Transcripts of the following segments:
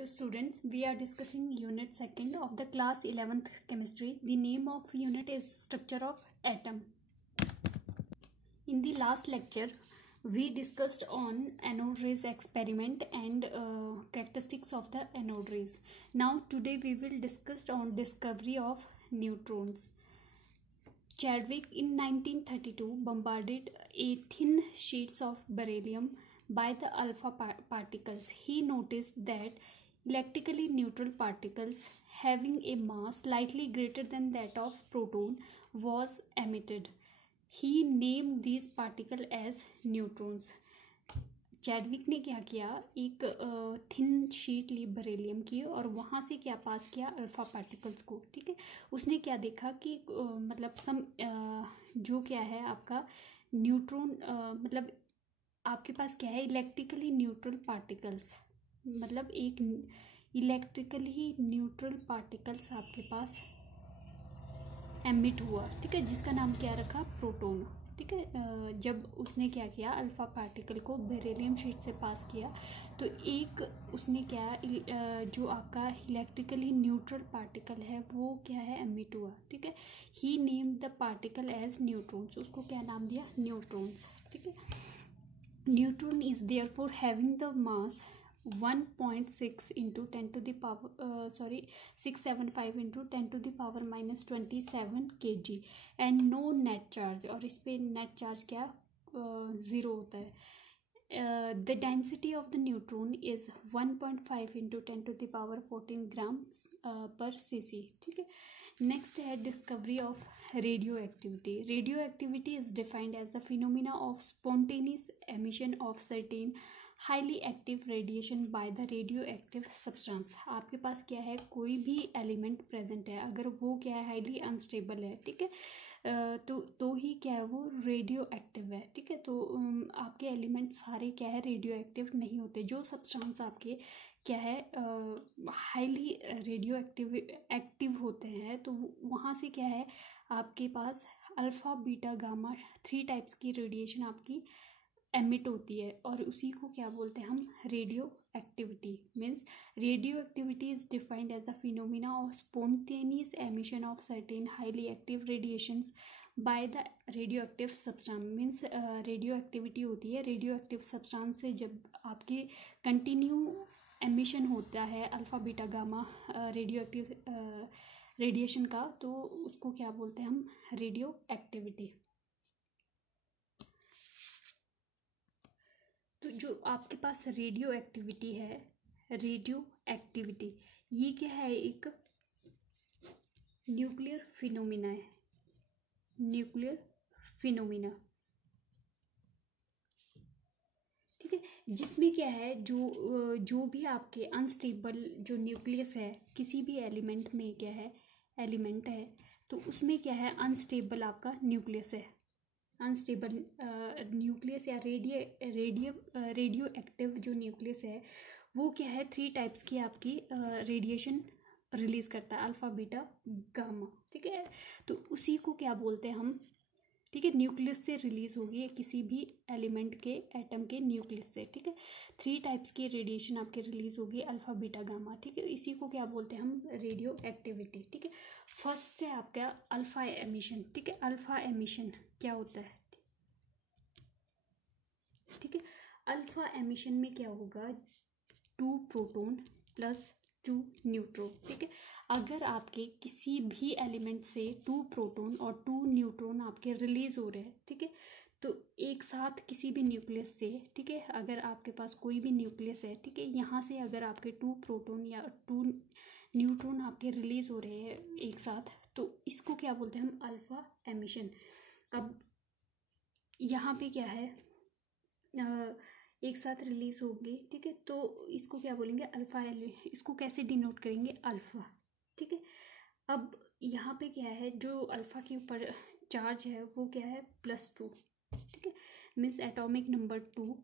Hello students, we are discussing unit 2nd of the class 11th chemistry. The name of unit is structure of atom. In the last lecture, we discussed on anode rays experiment and characteristics of the anode rays. Now today we will discuss on discovery of neutrons. Chadwick in 1932 bombarded 18 sheets of beryllium by the alpha particles. He noticed that electrically neutral particles having a mass slightly greater than that of proton was emitted. He named these particles as neutrons. Chadwick ने क्या किया, एक thin sheet ली beryllium की और वहाँ से क्या पास किया, अल्फा पार्टिकल्स को. ठीक है, उसने क्या देखा कि मतलब जो क्या है आपका न्यूट्रॉन, मतलब आपके पास क्या है इलेक्ट्रिकली न्यूट्रल पार्टिकल्स, मतलब एक इलेक्ट्रिकली न्यूट्रल पार्टिकल्स आपके पास एमिट हुआ. ठीक है, जिसका नाम क्या रखा, प्रोटॉन. ठीक है, जब उसने क्या किया, अल्फा पार्टिकल को बेरिलियम शीट से पास किया तो एक उसने क्या जो आपका इलेक्ट्रिकली न्यूट्रल पार्टिकल है वो क्या है, एमिट हुआ. ठीक है, he name the particle as neutrons. उसको क्या नाम दिया, न्यूट्रॉन्स. ठीक है, neutron is therefore having the mass 1.6 into 10 to the power 675 into 10 to the power minus 27 kg and no net charge. और इस पे net charge क्या ज़ीरो होता है. The density of the neutron is 1.5 into 10 to the power 14 grams per cc. ठीक है, next है discovery of radio activity. Radio activity is defined as the phenomena of spontaneous emission of certain highly active radiation by the radio active substance. आपके पास क्या है, कोई भी element present है, अगर वो क्या है हाईली अनस्टेबल है, ठीक है, तो ही क्या है वो रेडियो एक्टिव है. ठीक है, तो आपके एलिमेंट सारे क्या है रेडियो एक्टिव नहीं होते. जो सब्सटेंस आपके क्या है हाईली रेडियो एक्टिव होते हैं तो वहाँ से क्या है आपके पास अल्फ़ा बीटा गामा 3 टाइप्स की रेडिएशन आपकी एमिट होती है और उसी को क्या बोलते हैं हम, radio activity. Means radio activity is defined as the phenomena of spontaneous emission of certain highly active radiations by the radio active substance. Means radio activity होती है रेडियो एक्टिव सब्सटेंस से जब आपके कंटिन्यू एमिशन होता है alpha beta gamma radio active radiation का, तो उसको क्या बोलते हैं हम, रेडियो एक्टिविटी. तो जो आपके पास रेडियो एक्टिविटी है, रेडियो एक्टिविटी ये क्या है, एक न्यूक्लियर फिनोमिना है. न्यूक्लियर फिनोमिना, ठीक है, जिसमें क्या है जो भी आपके अनस्टेबल जो न्यूक्लियस है किसी भी एलिमेंट में क्या है, एलिमेंट है तो उसमें क्या है अनस्टेबल आपका न्यूक्लियस है. अनस्टेबल न्यूक्लियस या रेडियो एक्टिव जो न्यूक्लियस है वो क्या है 3 टाइप्स की आपकी रेडिएशन रिलीज करता है, अल्फा बीटा गामा. ठीक है, तो उसी को क्या बोलते हैं हम, ठीक है, न्यूक्लियस से रिलीज होगी किसी भी एलिमेंट के एटम के न्यूक्लियस से. ठीक है, 3 टाइप्स की रेडिएशन आपके रिलीज होगी, अल्फा बीटा गामा. ठीक है, इसी को क्या बोलते हैं हम, रेडियो एक्टिविटी. ठीक है, फर्स्ट है आपका अल्फा एमिशन. ठीक है, अल्फा एमिशन क्या होता है, ठीक है, अल्फा एमिशन में क्या होगा, 2 प्रोटॉन प्लस 2 न्यूट्रॉन. ठीक है, अगर आपके किसी भी एलिमेंट से 2 प्रोटॉन और 2 न्यूट्रॉन आपके रिलीज हो रहे हैं, ठीक है, तो एक साथ किसी भी न्यूक्लियस से, ठीक है, अगर आपके पास कोई भी न्यूक्लियस है, ठीक है, यहाँ से अगर आपके 2 प्रोटॉन या 2 न्यूट्रॉन आपके रिलीज हो रहे हैं एक साथ, तो इसको क्या बोलते हैं हम, अल्फा एमिशन. अब यहाँ पे क्या है एक साथ रिलीज होगी, ठीक है, तो इसको क्या बोलेंगे, अल्फा. इसको कैसे डिनोट करेंगे, अल्फा. ठीक है, अब यहाँ पे क्या है जो अल्फा के ऊपर चार्ज है वो क्या है, +2. ठीक है, मीन्स एटॉमिक नंबर 2.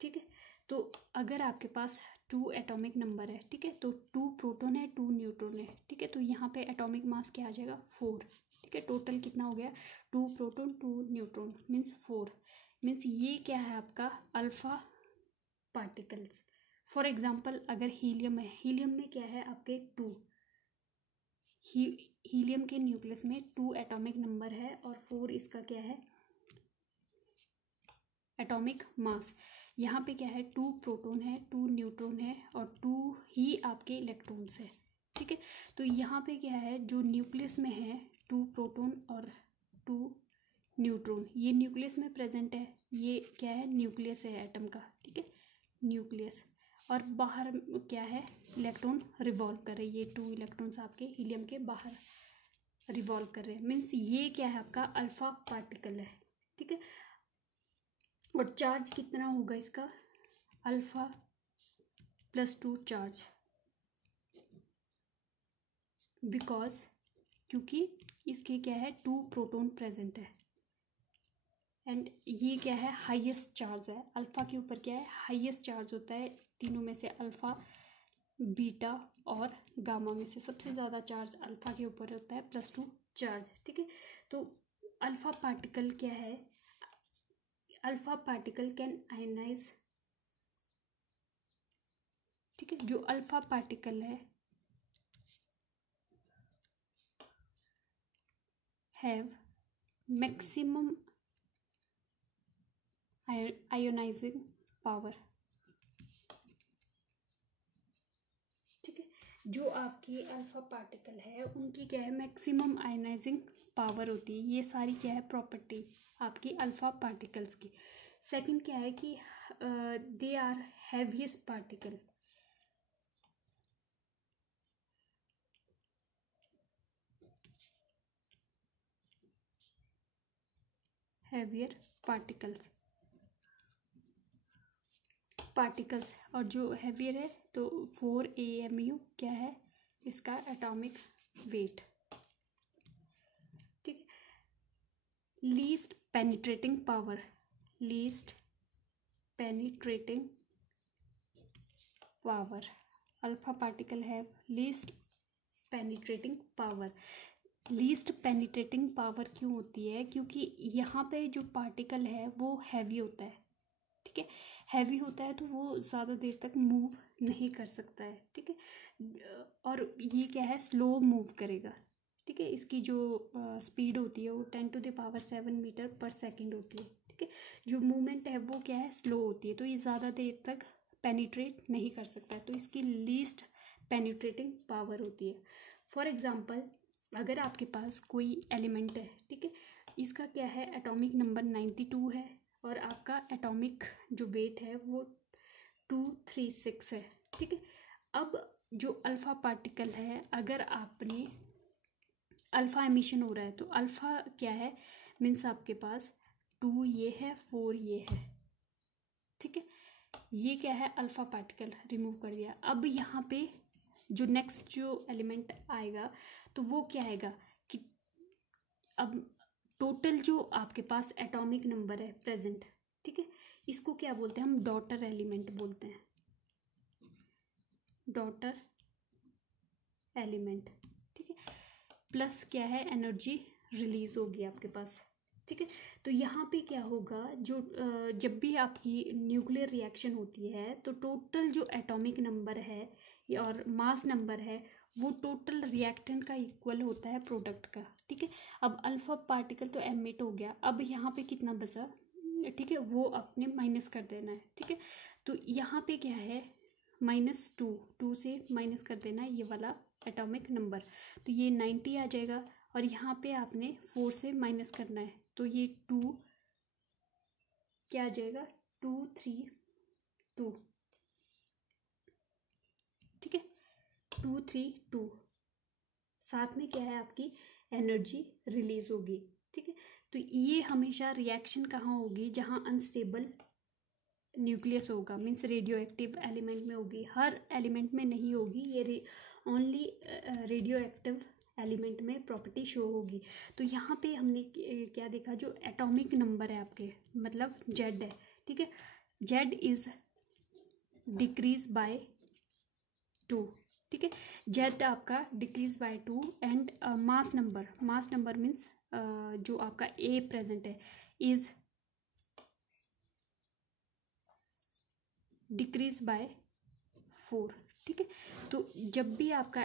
ठीक है, तो अगर आपके पास 2 एटॉमिक नंबर है, ठीक है, तो 2 प्रोटॉन है 2 न्यूट्रॉन है. ठीक है, तो यहाँ पे एटॉमिक मास क्या आ जाएगा, 4. ठीक है, टोटल कितना हो गया, 2 प्रोटॉन 2 न्यूट्रॉन मीन्स 4. मीन्स ये क्या है आपका अल्फा पार्टिकल्स. फॉर एग्जांपल अगर हीलियम है, हीलियम में क्या है आपके 2, हीलियम के न्यूक्लियस में 2 एटॉमिक नंबर है और 4 इसका क्या है एटॉमिक मास। यहाँ पे क्या है 2 प्रोटॉन है, 2 न्यूट्रॉन है और 2 ही आपके इलेक्ट्रॉन्स है, ठीक है। तो यहाँ पे क्या है जो न्यूक्लियस में है 2 प्रोटॉन और 2 न्यूट्रॉन, ये न्यूक्लियस में प्रेजेंट है, ये क्या है न्यूक्लियस है एटम का, ठीक है, न्यूक्लियस। और बाहर क्या है इलेक्ट्रॉन रिवॉल्व कर रहे हैं, ये 2 इलेक्ट्रॉन्स आपके हीलियम के बाहर रिवॉल्व कर रहे हैं, मीन्स ये क्या है आपका अल्फा पार्टिकल है, ठीक है। और चार्ज कितना होगा इसका, अल्फा +2 चार्ज, बिकॉज क्योंकि इसके क्या है 2 प्रोटॉन प्रेजेंट है एंड ये क्या है हाईएस्ट चार्ज है, अल्फा के ऊपर क्या है हाईएस्ट चार्ज होता है तीनों में से, अल्फा बीटा और गामा में से सबसे ज़्यादा चार्ज अल्फा के ऊपर होता है +2 चार्ज, ठीक है। तो अल्फा पार्टिकल क्या है, अल्फा पार्टिकल कैन आयनाइज, ठीक है, जो अल्फा पार्टिकल है हैव मैक्सिमम आयोनाइजिंग पावर, ठीक है। जो आपकी अल्फा पार्टिकल है उनकी क्या है मैक्सिमम आयोनाइजिंग पावर होती है, ये सारी क्या है प्रॉपर्टी आपकी अल्फा पार्टिकल्स की। सेकंड क्या है कि they are heaviest particle, heavier particles और जो हैवियर है तो 4 AMU क्या है इसका एटॉमिक वेट, ठीक है। Least penetrating power, least penetrating power, alpha particle have least penetrating power. Least penetrating power क्यों होती है, क्योंकि यहाँ पे जो पार्टिकल है वो हैवी होता है, ठीक है, हैवी होता है तो वो ज़्यादा देर तक मूव नहीं कर सकता है, ठीक है। और ये क्या है स्लो मूव करेगा, ठीक है, इसकी जो स्पीड होती है वो 10⁷ मीटर पर सेकेंड होती है, ठीक है। जो मूवमेंट है वो क्या है स्लो होती है, तो ये ज़्यादा देर तक पेनिट्रेट नहीं कर सकता है, तो इसकी लीस्ट पेनिट्रेटिंग पावर होती है। फॉर एग्जांपल अगर आपके पास कोई एलिमेंट है, ठीक है, इसका क्या है एटॉमिक नंबर 92 है और आपका एटॉमिक जो वेट है वो 236 है, ठीक है। अब जो अल्फा पार्टिकल है अगर आपने अल्फा एमिशन हो रहा है तो अल्फा क्या है मीन्स आपके पास 2 ये है 4 ये है, ठीक है, ये क्या है अल्फा पार्टिकल रिमूव कर दिया। अब यहाँ पे जो नेक्स्ट जो एलिमेंट आएगा तो वो क्या आएगा कि अब टोटल जो आपके पास एटॉमिक नंबर है प्रेजेंट, ठीक है, इसको क्या बोलते हैं हम डॉटर एलिमेंट बोलते हैं, डॉटर एलिमेंट, ठीक है, प्लस क्या है एनर्जी रिलीज होगी आपके पास, ठीक है। तो यहाँ पे क्या होगा जो जब भी आपकी न्यूक्लियर रिएक्शन होती है तो टोटल जो एटॉमिक नंबर है और मास नंबर है वो टोटल रिएक्टेंट का इक्वल होता है प्रोडक्ट का, ठीक है। अब अल्फा पार्टिकल तो एमिट हो गया, अब यहाँ पे कितना बचा, ठीक है, वो आपने माइनस कर देना है, ठीक है। तो यहाँ पे क्या है -2 से माइनस कर देना है ये वाला एटॉमिक नंबर, तो ये 90 आ जाएगा और यहाँ पे आपने 4 से माइनस करना है तो ये 2 क्या आ जाएगा 232, ठीक है, 232 साथ में क्या है आपकी एनर्जी रिलीज होगी, ठीक है। तो ये हमेशा रिएक्शन कहाँ होगी जहाँ अनस्टेबल न्यूक्लियस होगा, मीन्स रेडियो एक्टिव एलिमेंट में होगी, हर एलिमेंट में नहीं होगी, ये ओनली रेडियो एक्टिव एलिमेंट में प्रॉपर्टी शो होगी। तो यहाँ पे हमने क्या देखा जो एटॉमिक नंबर है आपके मतलब जेड है, ठीक है, जेड इज डिक्रीज बाय 2, ठीक है, जेड आपका decrease by 2 and mass number means जो आपका ए प्रेजेंट है इज डिक्रीज बाय 4, ठीक है। तो जब भी आपका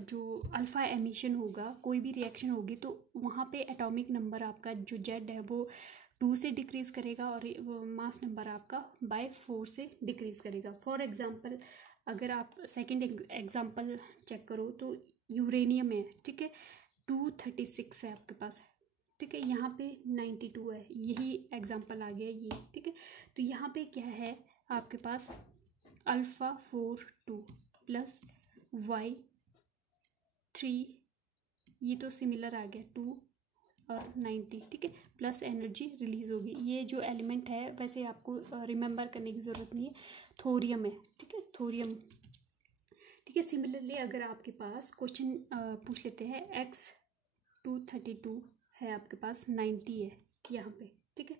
जो अल्फ़ा एमिशन होगा, कोई भी रिएक्शन होगी, तो वहाँ पे एटॉमिक नंबर आपका जो जेड है वो 2 से डिक्रीज़ करेगा और मास नंबर आपका बाय 4 से डिक्रीज़ करेगा। फॉर एग्जांपल अगर आप सेकंड एग्जांपल चेक करो तो यूरेनियम है, ठीक है, 236 है आपके पास, ठीक है, यहाँ पे 92 है, यही एग्जांपल आ गया ये, ठीक है। तो यहाँ पे क्या है आपके पास अल्फ़ा 4 2 प्लस वाई 3, ये तो सिमिलर आ गया 2 और 90, ठीक है, प्लस एनर्जी रिलीज होगी। ये जो एलिमेंट है वैसे आपको रिमेंबर करने की ज़रूरत नहीं है, थोरियम है, ठीक है, थोरियम, ठीक है। सिमिलरली अगर आपके पास क्वेश्चन पूछ लेते हैं एक्स 232 है आपके पास, 90 है यहाँ पे, ठीक है।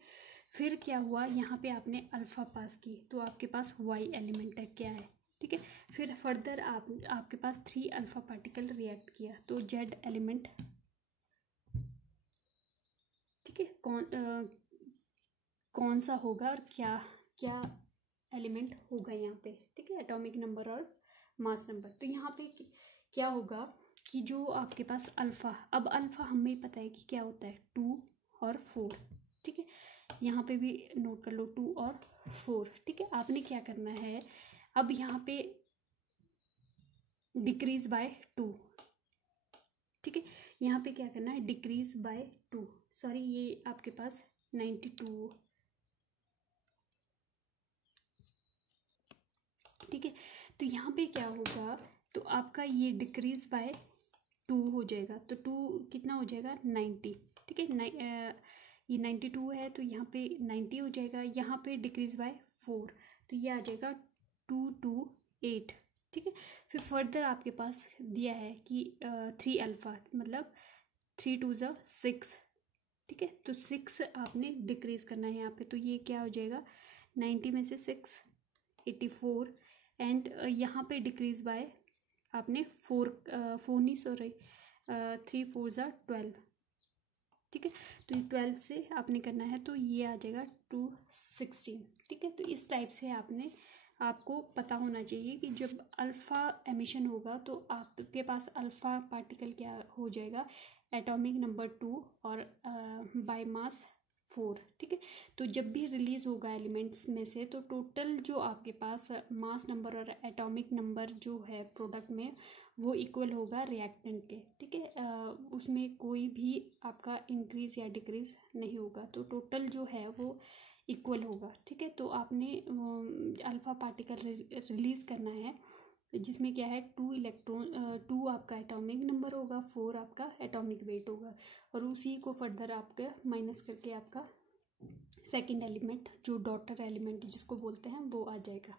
फिर क्या हुआ, यहाँ पे आपने अल्फ़ा पास की तो आपके पास वाई एलिमेंट है, क्या है, ठीक है। फिर फर्दर आपके पास 3 अल्फ़ा पार्टिकल रिएक्ट किया तो जेड एलिमेंट, ठीक है, कौन सा होगा और क्या क्या एलिमेंट होगा यहाँ पे, ठीक है, एटॉमिक नंबर और मास नंबर। तो यहाँ पे क्या होगा कि जो आपके पास अल्फ़ा, अब अल्फ़ा हमें पता है कि क्या होता है 2 और 4, ठीक है, यहाँ पे भी नोट कर लो 2 और 4, ठीक है। आपने क्या करना है, अब यहाँ पे डिक्रीज बाय 2, ठीक है, यहाँ पे क्या करना है डिक्रीज बाय 2, सॉरी ये आपके पास 92, ठीक है। तो यहाँ पे क्या होगा, तो आपका ये डिक्रीज बाय 2 हो जाएगा, तो 2 कितना हो जाएगा 90, ठीक है, ये 92 है तो यहाँ पे 90 हो जाएगा, यहाँ पे डिक्रीज बाय 4 तो ये आ जाएगा 228, ठीक है। फिर फर्दर आपके पास दिया है कि 3 अल्फ़ा मतलब 3 2 ज़ा 6, ठीक है, तो 6 आपने डिक्रीज़ करना है यहाँ पे, तो ये क्या हो जाएगा 90 में से 6 84 एंड यहाँ पे डिक्रीज बाय आपने 4 नहीं सॉरी 3 4 ज़ा 12, ठीक है, तो ये 12 से आपने करना है तो ये आ जाएगा 216, ठीक है। तो इस टाइप से आपको पता होना चाहिए कि जब अल्फ़ा एमिशन होगा तो आपके पास अल्फ़ा पार्टिकल क्या हो जाएगा एटॉमिक नंबर 2 और बाय मास 4, ठीक है। तो जब भी रिलीज होगा एलिमेंट्स में से तो टोटल जो आपके पास मास नंबर और एटॉमिक नंबर जो है प्रोडक्ट में वो इक्वल होगा रिएक्टेंट के, ठीक है, उसमें कोई भी आपका इंक्रीज या डिक्रीज नहीं होगा, तो टोटल जो है वो इक्वल होगा, ठीक है। तो आपने अल्फ़ा पार्टिकल रिलीज करना है जिसमें क्या है 2 इलेक्ट्रॉन, 2 आपका एटॉमिक नंबर होगा, 4 आपका एटॉमिक वेट होगा, और उसी को फर्दर आपका माइनस करके आपका सेकंड एलिमेंट जो डॉटर एलिमेंट जिसको बोलते हैं वो आ जाएगा।